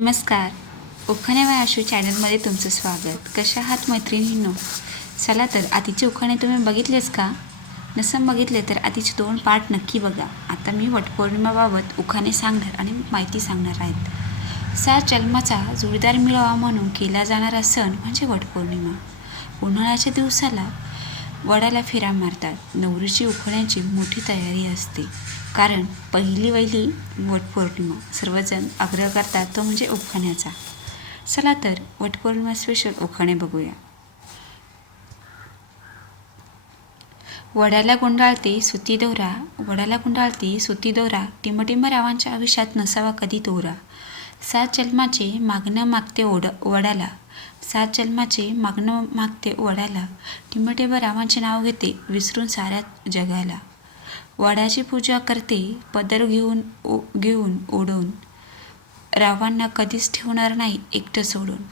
नमस्कार. उखाणे बाय आशू चॅनलमध्ये तुमचं स्वागत. कशा आहात मैत्रिणींनो? चला तर आधीचे उखाणे तुम्ही बघितलेच का? नसेल बघितले तर आधीचे 2 पार्ट नक्की बघा. आता मी वटपौर्णिमेबाबत उखाणे सांगणार आणि माहिती सांगणार आहेत. 7 जन्माचा जोडीदार मिळावा म्हणून केला जाणारा सण म्हणजे वटपौर्णिमा. उन्हाळ्याच्या दिवसाला वडाला फेरा मारतात. नवरीची उखाण्याची मोठी तयारी असते, कारण पहिली वटपौर्णिमा. सर्वजण आग्रह करतात तो म्हणजे उखाण्याचा. चला तर वटपौर्णिमा स्पेशल उखाणे बघूया. वडाला गुंडाळते सुती दोरा, वडाला गुंडाळते सुती दोरा, टिंबटिंब रावांच्या आयुष्यात नसावा कधी तोरा. 7 जन्माचे मागणं मागते वडाला, 7 जन्माचे मागणं मागते वडाला, टिंबटिंब रावांचे नाव घेते विसरून साऱ्या जगाला. वडाची पूजा करते पदर घेऊन ओढून, रावांना कधीच ठेवणार नाही एकटं सोडून.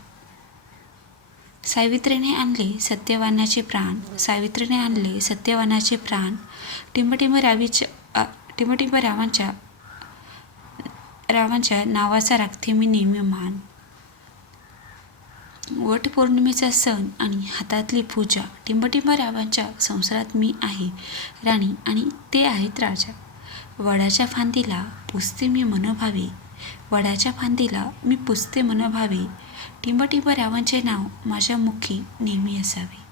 सावित्रीने आणले सत्यवानाचे प्राण, सावित्रीने आणले सत्यवानाचे प्राण, टिंबटिंब रावांच्या नावाचा राखते मी नेहमी मान. वटपौर्णिमेचा सण आणि हातातली पूजा, टिंबटिंब रावांच्या संसारात मी आहे राणी आणि ते आहेत राजा. वडाच्या फांदीला पुजते मी मनोभावे, वडाच्या फांदीला मी पुजते मनोभावे, टिंबटिंब रावांचे नाव माझ्या मुखी नेहमी असावे.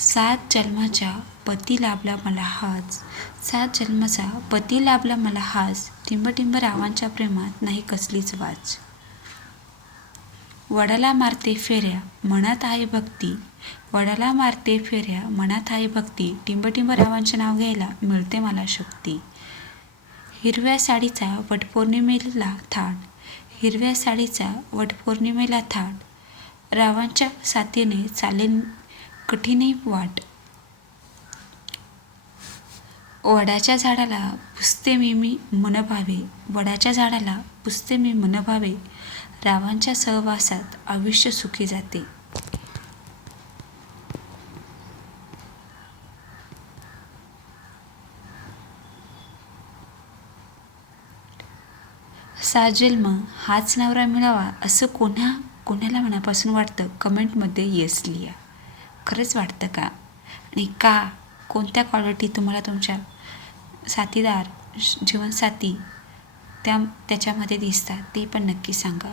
7 जन्माचा पती लाभला मला हाच, 7 जन्माचा पती लाभला मला हाच, टिंबटिंब रावांच्या प्रेमात नाही कसलीच वाच. वडाला मारते फेऱ्या मनात आहे भक्ती, वडाला मारते फेऱ्या मनात आहे भक्ती, टिंबटिंब रावांचे नाव घ्यायला मिळते मला शक्ती. हिरव्या साडीचा वटपौर्णिमेला थाट, हिरव्या साडीचा वटपौर्णिमेला थाट, रावांच्या साथीने चालेल कठीणही वाट. वडाच्या झाडाला पुजते मी मनभावे, वडाच्या झाडाला पुजते मी मनभावे, रावांच्या सहवासात आयुष्य सुखी जाते. सात जन्म हाच नवरा मिळावा असं कोणाला मनापासून वाटतं? कमेंटमध्ये येस लिहा. खरंच वाटतं का? आणि का? कोणत्या क्वालिटी तुम्हाला तुमच्या साथीदार जीवनसाथी त्याच्यामध्ये दिसतात ते पण नक्की सांगा.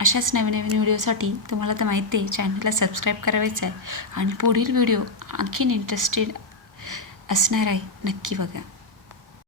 अशाच नवीन व्हिडिओसाठी तुम्हाला तर माहिती आहे चॅनलला सबस्क्राईब करायचं आहे आणि पुढील व्हिडिओ आणखीन इंटरेस्टेड असणार आहे, नक्की बघा.